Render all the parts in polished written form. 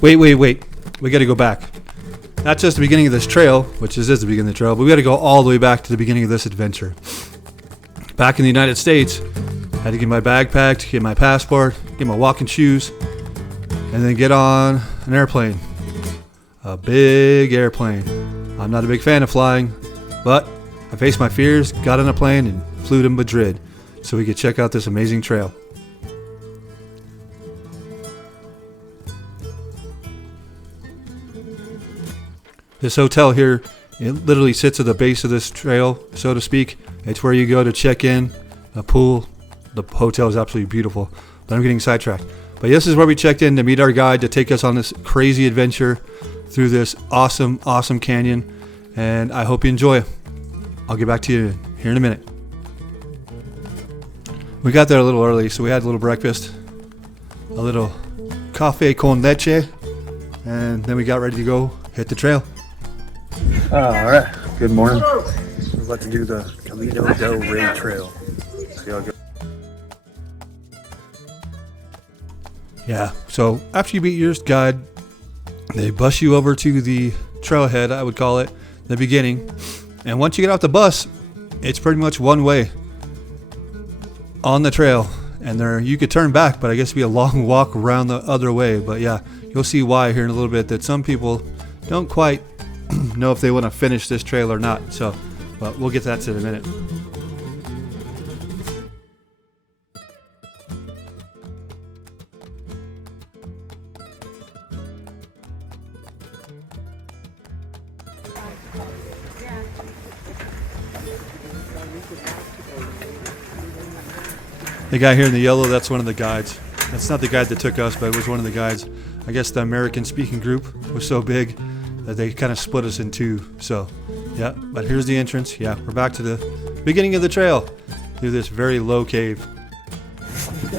Wait. We got to go back. Not just the beginning of this trail, which is the beginning of the trail, but we got to go all the way back to the beginning of this adventure. Back in the United States, I had to get my bag packed, get my passport, get my walking shoes, and then get on an airplane. A big airplane. I'm not a big fan of flying, but I faced my fears, got on a plane, and flew to Madrid so we could check out this amazing trail. This hotel here, it literally sits at the base of this trail, so to speak. It's where you go to check in, a pool. The hotel is absolutely beautiful, but I'm getting sidetracked. But this is where we checked in to meet our guide to take us on this crazy adventure through this awesome canyon, and I hope you enjoy it. I'll get back to you here in a minute. We got there a little early, so we had a little breakfast, a little cafe con leche, and then we got ready to go hit the trail. Alright, good morning. We're about to do the Caminito del Rey Trail. See how it goes. Yeah, so after you meet your guide, they bus you over to the trailhead, I would call it, the beginning. And once you get off the bus, it's pretty much one way on the trail. And there you could turn back, but I guess it'd be a long walk around the other way. But yeah, you'll see why here in a little bit, that some people don't quite know if they want to finish this trail or not. So, but we'll get to that in a minute. The guy here in the yellow, that's one of the guides. That's not the guide that took us, but it was one of the guides. I guess the American speaking group was so big that they kind of split us in two. So, yeah, but here's the entrance. Yeah, we're back to the beginning of the trail through this very low cave.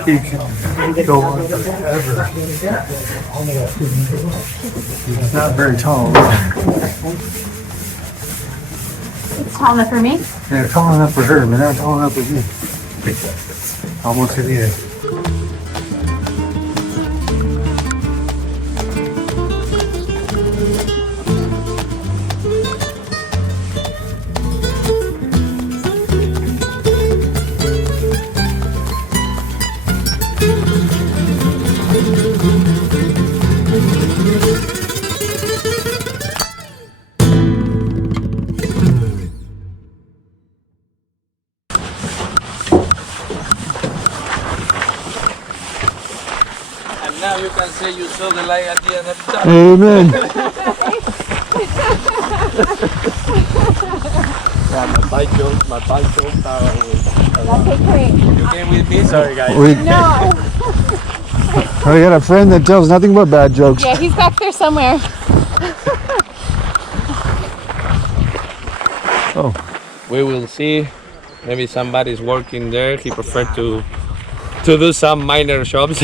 You can go on forever. It's not very tall. It's tall enough for me. Yeah, tall enough for her, but not tall enough for you. Almost hit the edge. Now you can say you saw the light at the end of the tunnel. Amen. Yeah, my bike jokes are Okay, great. You came with me? Sorry guys. No. I got a friend that tells nothing but bad jokes. Yeah, he's back there somewhere. Oh. We will see. Maybe somebody's working there. He preferred to do some minor shops.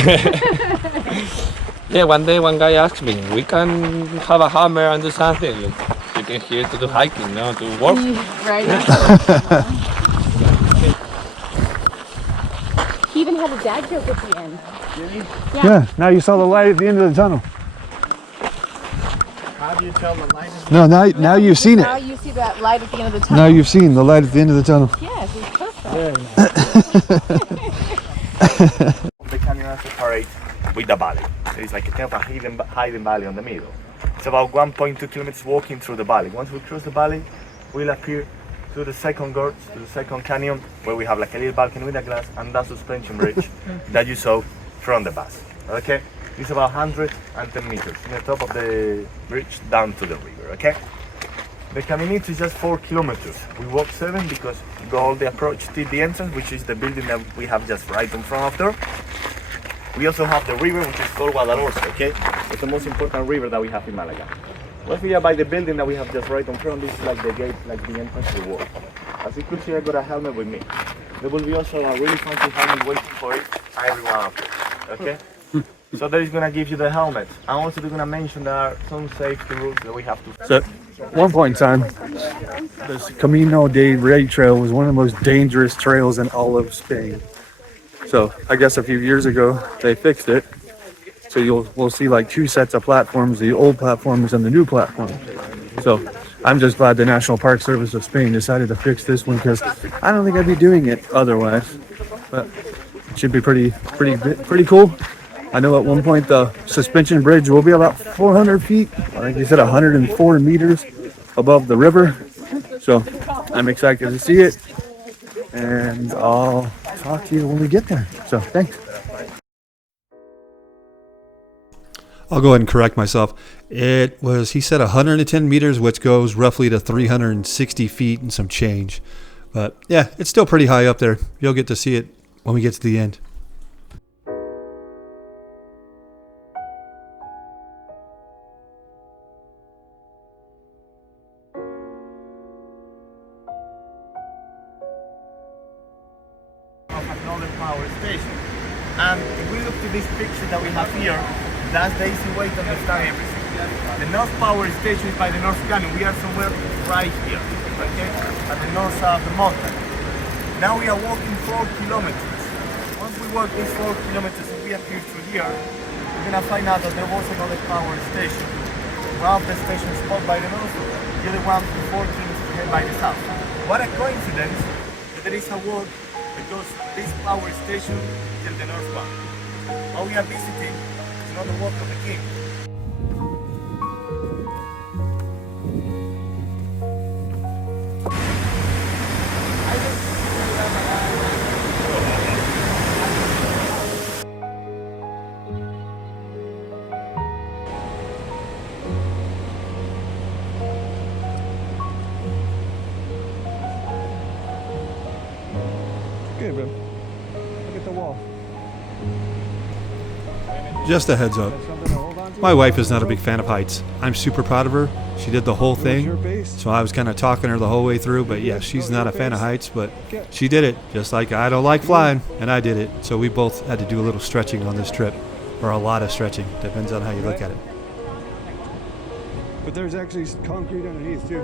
Yeah, one day one guy asked me, we can have a hammer and do something. You can here to do hiking, no? To work. Right. He even had a dad joke at the end. Really? Yeah, now you saw the light at the end of the tunnel. How do you tell the light is No, now you've seen Now it. you see that light at the end of the tunnel. Now you've seen the light at the end of the tunnel. Yes, it's perfect. The canyon separate with the valley. There is like a kind of a hidden valley on the middle. It's about 1.2 kilometers walking through the valley. Once we cross the valley, we'll appear to the second gorge, to the second canyon, where we have like a little balcony with a glass and that suspension bridge that you saw from the bus. Okay? It's about 110 meters from the top of the bridge down to the river. Okay? The Caminito is just 4 kilometers. We walk 7 because we go all the approach to the entrance, which is the building that we have just right in front of there. We also have the river, which is called Guadalhorce, okay? It's the most important river that we have in Malaga. Once we are by the building that we have just right in front, this is like the gate, like the entrance to the wall. As you could see, I got a helmet with me. There will be also a really fancy helmet waiting for it, everyone up there, okay? So that is gonna give you the helmet. I'm also gonna mention there are some safety rules that we have to. So, at one point in time, this Camino del Rey Trail was one of the most dangerous trails in all of Spain. So I guess a few years ago they fixed it, So we'll see like two sets of platforms, the old platforms and the new platforms. So I'm just glad the National Park Service of Spain decided to fix this one because I don't think I'd be doing it otherwise. But it should be pretty cool. I know at one point the suspension bridge will be about 400 feet, like you said, 104 meters above the river. So I'm excited to see it, and I'll talk to you when we get there. So thanks. I'll go ahead and correct myself. It was, he said 110 meters, which goes roughly to 360 feet and some change. But yeah, it's still pretty high up there. You'll get to see it when we get to the end. Another power station. And if we look to this picture that we have here, that's the easy way to understand everything. The North Power Station is by the North Canyon. We are somewhere right here, okay, at the north side of the mountain. Now we are walking 4 kilometers. Once we walk these 4 kilometers and we appear through here, we're gonna find out that there was another power station. One of the stations spot by the north, the other one 4 kilometers ahead by the south. What a coincidence that there is a walk because this power station is in the north one. What we are visiting is not the walk of the king. Good, bro. Look at the wall. Just a heads up. My wife is not a big fan of heights. I'm super proud of her. She did the whole thing. So I was kind of talking her the whole way through. But yeah, she's not a fan of heights, but she did it. Just like I don't like flying, and I did it. So we both had to do a little stretching on this trip. Or a lot of stretching. Depends on how you look at it. But there's actually concrete underneath too.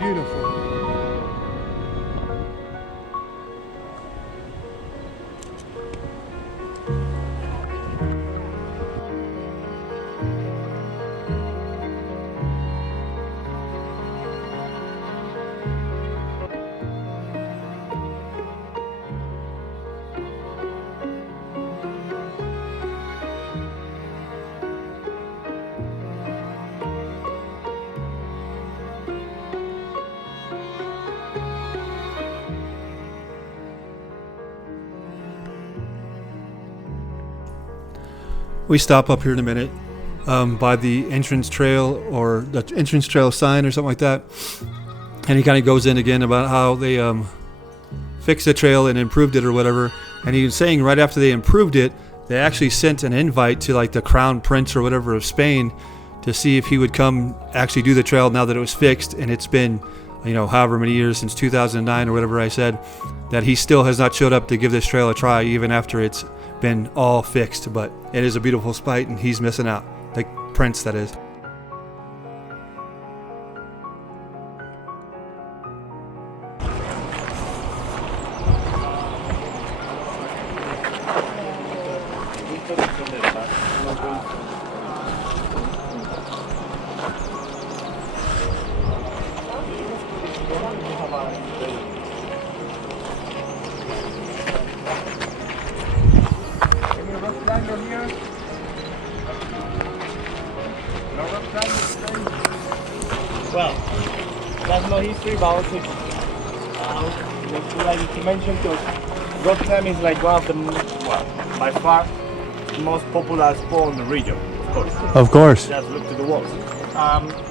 Beautiful. We stop up here in a minute by the entrance trail or the entrance trail sign or something like that. And he kind of goes in again about how they fixed the trail and improved it or whatever. And he was saying right after they improved it, they actually sent an invite to like the Crown Prince or whatever of Spain to see if he would come actually do the trail now that it was fixed. And it's been, you know, however many years since 2009 or whatever I said, that he still has not showed up to give this trail a try even after it's been all fixed. But it is a beautiful spot and he's missing out. The Prince, that is. Well, that's no history, but also like you mentioned, Rotterdam is like one of the, well, by far, the most popular sport in the region, of course. Of course. Just look to the walls.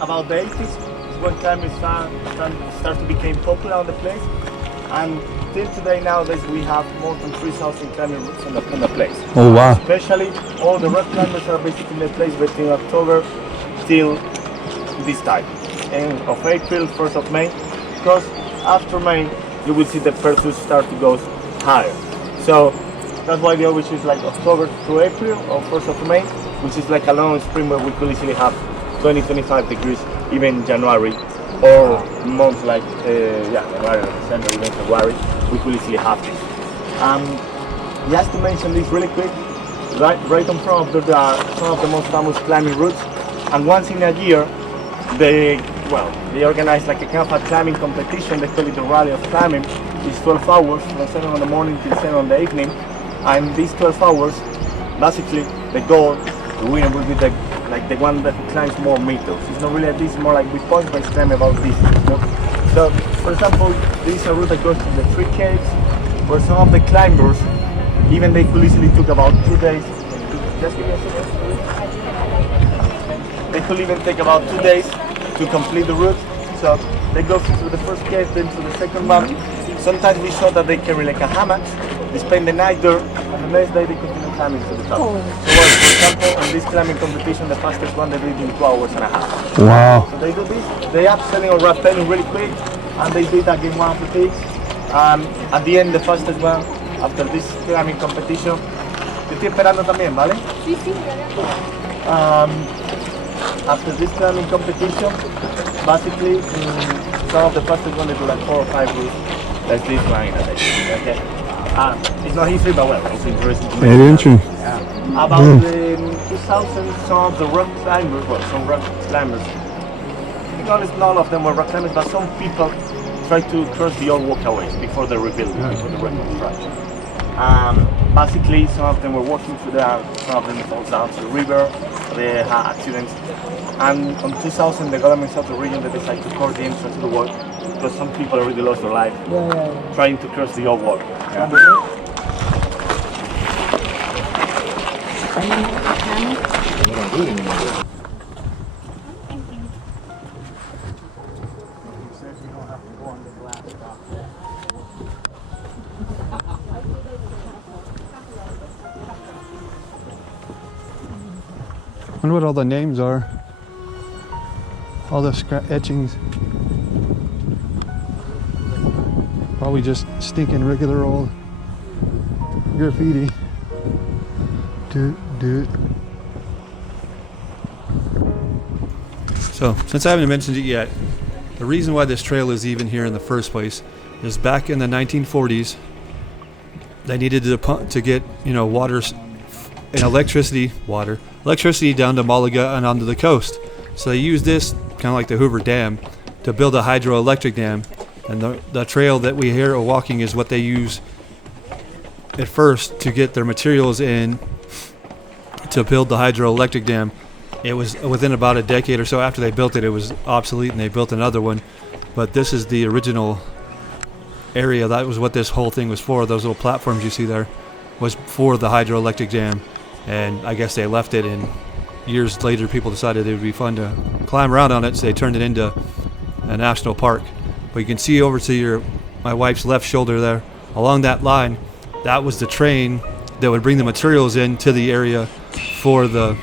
About the 80s, it's when climbing start to become popular on the place. And till today nowadays we have more than 3,000 climbing routes on the place. Oh wow. Especially all the rock climbers are basically in the place between October till this time. End of April, 1st of May. Because after May you will see the pursuit start to go higher. So that's why they always choose like October to April or 1st of May, which is like a long spring where we could easily have 20-25 degrees, even January, or months like January, December, even February, we could easily have this. Just to mention this really quick, right in front of there are some of the most famous climbing routes, and once in a year they organize like a kind of a climbing competition. They call it the Rally of Climbing. It's 12 hours from 7 in the morning till 7 in the evening, and these 12 hours, basically the goal, the winner will be the one that climbs more meters. It's not really this, more like we point-based climb about this. You know? So, for example, this is a route that goes to the 3 caves, where some of the climbers, even they could easily took about 2 days. Just give me a second. They could even take about 2 days to complete the route. So they go to the first cave, then to the second one. Sometimes we saw that they carry like a hammock. They spend the night there, and the next day they continue climbing to the top. So, for example, in this climbing competition, the fastest one they did in 2 hours and a half. Wow. So they do this. They upselling or rappelling really quick, and they did again one of the peaks. At the end, the fastest one after this climbing competition. Te estoy esperando también, ¿vale? Sí, sí. After this climbing competition, basically, some of the fastest one they do like 4 or 5 routes. Like this one, okay. It's not easy, but well, it's interesting to Very interesting. About the 2000, some of the rock climbers, some rock climbers, to be honest, not all of them were rock climbers, but some people tried to cross the old walkways before the rebuilding, before the reconstruction. Basically, some of them were walking through there, some of them fell down to the river, they had accidents. And in 2000, the government of the region they decided to close the entrance to the wall because some people already lost their life trying to cross the old wall. I wonder what all the names are. All the etchings. Probably just stinking regular old graffiti. So, since I haven't mentioned it yet, the reason why this trail is even here in the first place is back in the 1940s, they needed to get, water and electricity down to Malaga and onto the coast. So they used this, kind of like the Hoover Dam, to build a hydroelectric dam. And the trail that we here are walking is what they use at first to get their materials in to build the hydroelectric dam. It was within about a decade or so after they built it, it was obsolete and they built another one. But this is the original area. That was what this whole thing was for. Those little platforms you see there was for the hydroelectric dam. And I guess they left it, and years later people decided it would be fun to climb around on it, so they turned it into a national park. But you can see over to my wife's left shoulder there, along that line, that was the train that would bring the materials into the area for the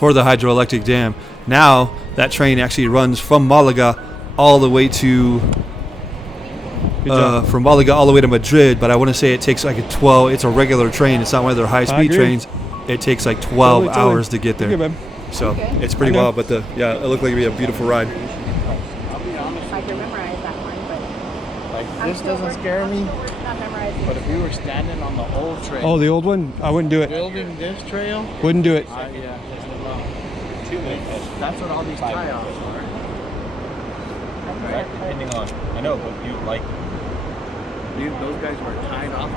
hydroelectric dam. Now that train actually runs from Malaga all the way to from Malaga all the way to Madrid, but I want to say it takes like it's a regular train. It's not one of their high-speed trains. It takes like 12 hours to get there. Okay, So it's pretty wild, but it looked like it'd be a beautiful ride. I'll be honest, I can memorize that one, but This doesn't scare me, not memorizing. but if we were standing on the old trail, Oh, the old one? I wouldn't do it. building this trail, Wouldn't do it. that's what all these tie-offs are. Depending on, I know, but you like. Those guys were tied off.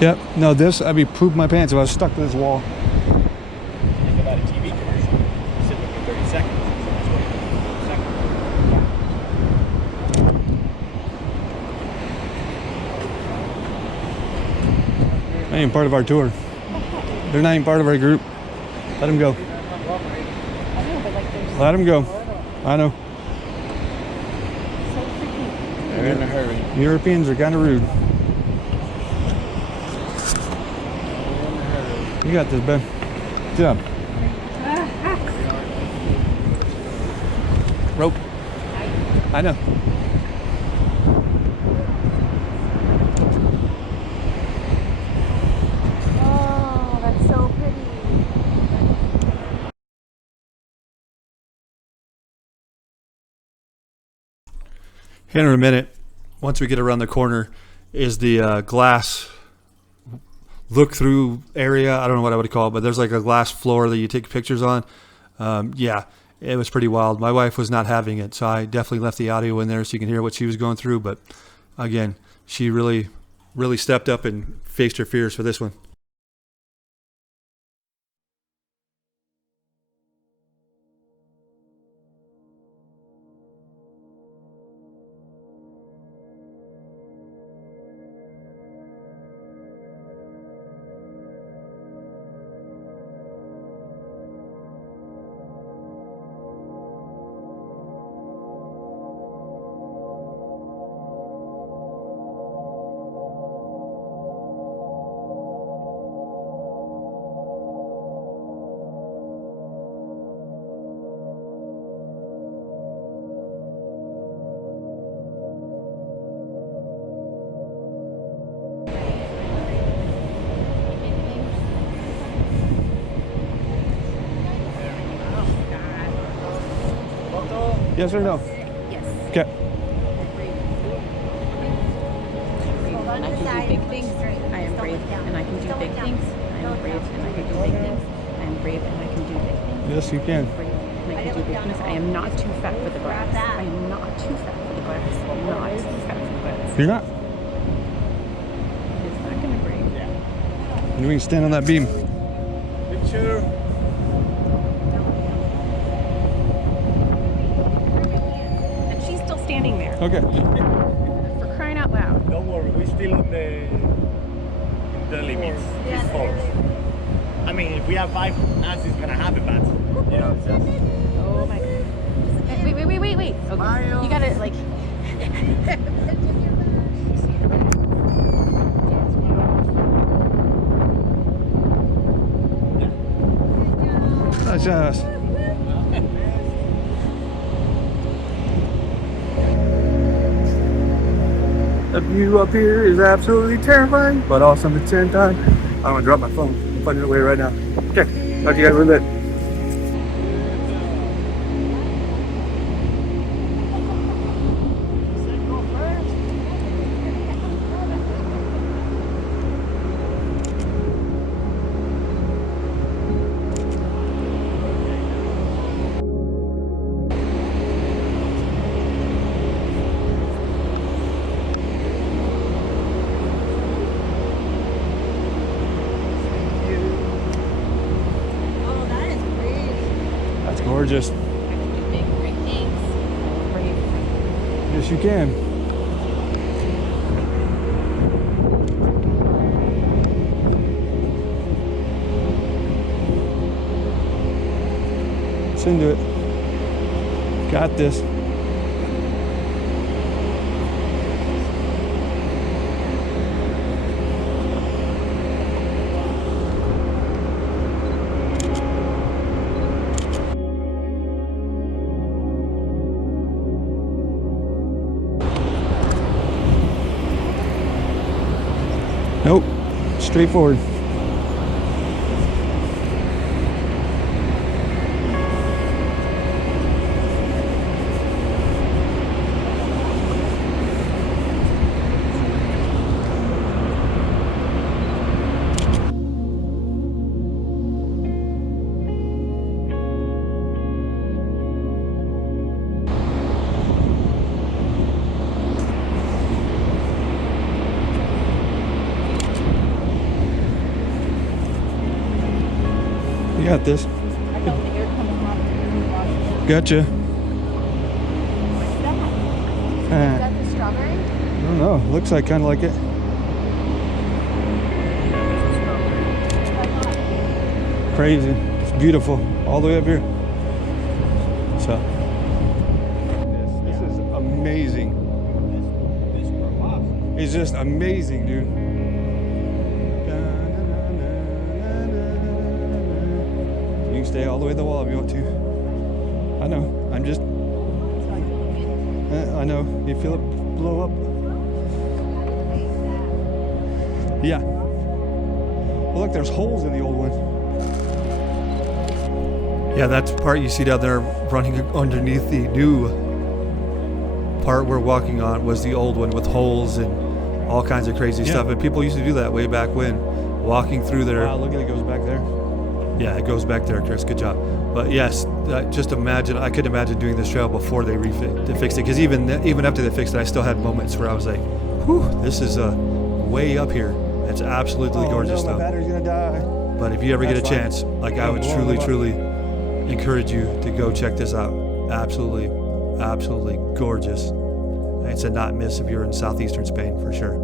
Yep. No, I'd be pooping my pants if I was stuck to this wall. Think about a TV commercial. Sit 30 seconds. They ain't part of our tour. They're not even part of our group. Let them go. I know, but like there's Let them go. I know. so freaking. They're in a hurry. Europeans are kind of rude. You got this, Ben. Sit down. Rope. I know. Oh, that's so pretty. Here in a minute, once we get around the corner, is the glass look-through area. I don't know what I would call it, but there's like a glass floor that you take pictures on. Yeah, it was pretty wild. My wife was not having it, so I definitely left the audio in there so you can hear what she was going through. But again, she really stepped up and faced her fears for this one. Yes or no? Yes. Okay. And I can do big things. I am brave and I can do big things. I am brave and I can do big things. I am brave and I can do big things. Yes, you can. Brave and I can do big things. I am not too fat for the glass. I am not too fat for the glass. I am not too fat for the glass. You're not. It's not gonna break. You can stand on that beam. Picture. And she's still standing there. Okay. For crying out loud. Don't worry, we're still in the limits. It's false. I mean, if we have 5, nothing's gonna happen, but you know, it's just. Oh my god. Wait. Okay. You gotta like. Nice ass. The view up here is absolutely terrifying, but awesome at the same time. I'm gonna drop my phone. I'm putting it away right now. Okay, talk to you guys in a bit. Oh, that is great. That's gorgeous. I can do big, great things. Brave. Yes, you can. Let's into it. Got this. Nope. Straightforward. You got this. I felt the air coming out of Gotcha. Is that the strawberry? I don't know. Looks like kind of like it. Crazy. It's beautiful all the way up here. So this is amazing. It's just amazing, dude. You can stay all the way to the wall if you want to. I know. I'm just. I know. You feel it blow up. Yeah. Well, look, there's holes in the old one. Yeah, that's the part you see down there running underneath the new part we're walking on was the old one with holes and all kinds of crazy stuff. And people used to do that way back when, walking through there. Wow, look at it goes back there. Yeah, it goes back there, Chris. Good job. But yes, just imagine. I could imagine doing this trail before they fixed it. Because even after they fixed it, I still had moments where I was like, "Whew, this is way up here." It's absolutely gorgeous, though. My battery's gonna die. But if you ever get a chance, like I would truly encourage you to go check this out. Absolutely gorgeous. It's a not miss if you're in southeastern Spain for sure.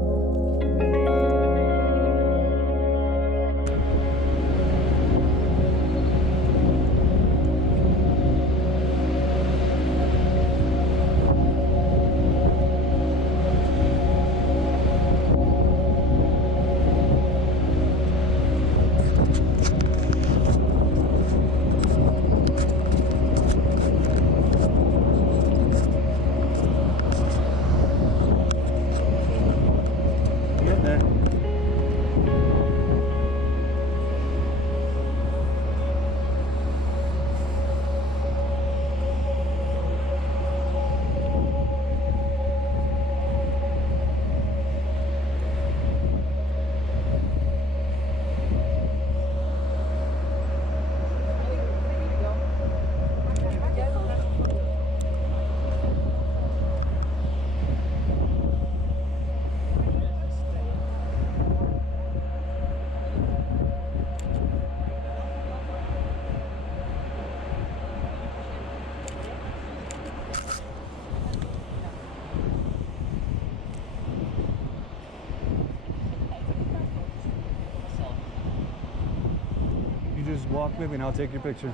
Just walk with me and I'll take your picture.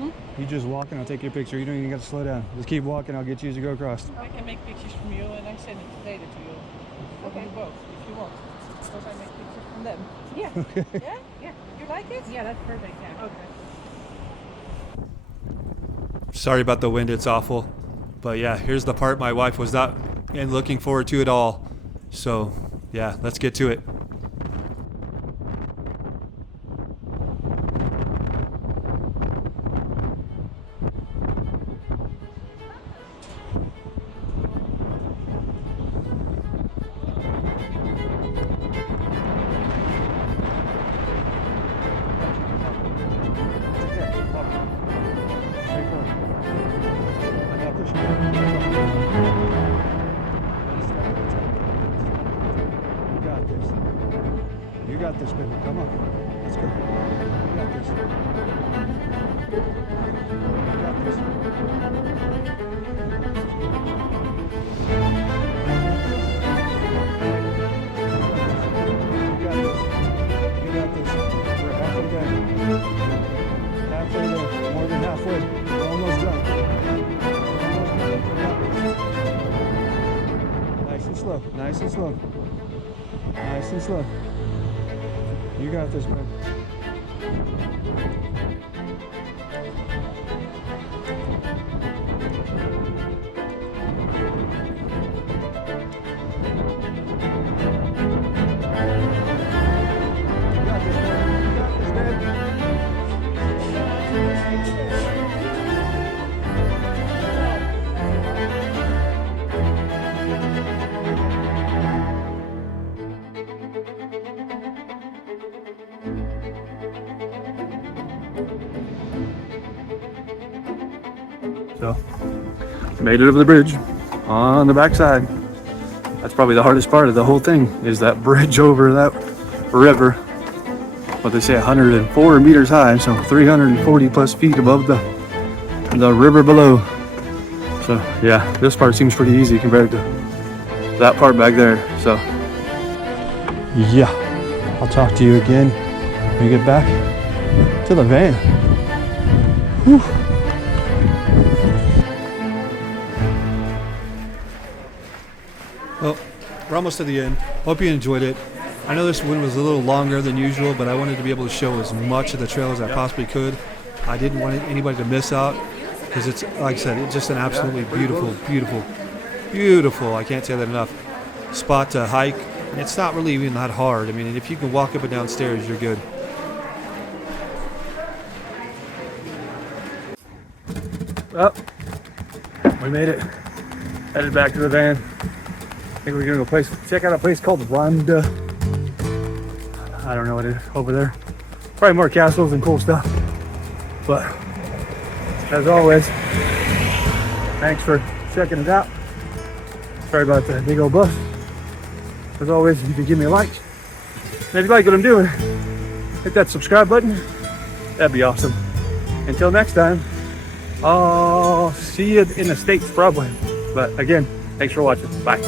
You just walk and I'll take your picture. You don't even got to slow down. Just keep walking. I'll get you as you go across. I can make pictures from you and I send it later to you. Okay. You both, if you want. Because I make pictures from them. Yeah. Okay. Yeah? Yeah. You like it? Yeah, that's perfect. Yeah. Okay. Sorry about the wind. It's awful. But yeah, here's the part my wife was not looking forward to at all. So yeah, let's get to it. You got this, baby. Come on. Let's go. You got this. You got this. You got this. We're halfway there. Halfway there. More than halfway. We're almost done. Nice and slow. Nice and slow. Nice and slow. You got this, man. So, made it over the bridge on the backside. That's probably the hardest part of the whole thing, is that bridge over that river. What they say, 104 meters high, so 340 plus feet above the the river below. So yeah, this part seems pretty easy compared to that part back there. So Yeah, I'll talk to you again when we get back to the van. Whew. Well, we're almost to the end. Hope you enjoyed it. I know this one was a little longer than usual, but I wanted to be able to show as much of the trail as I possibly could. I didn't want anybody to miss out because it's, like I said, it's just an absolutely beautiful, beautiful, beautiful, I can't say that enough, spot to hike. And it's not really even that hard. I mean, if you can walk up and down stairs, you're good. well, we made it. Headed back to the van. I think we're gonna go check out a place called Ronda. I don't know what it is over there. Probably more castles and cool stuff. But as always, thanks for checking it out. Sorry about the big old bus. As always, if you could give me a like. And if you like what I'm doing, hit that subscribe button. That'd be awesome. Until next time, I'll see you in the States probably. But again, thanks for watching. Bye.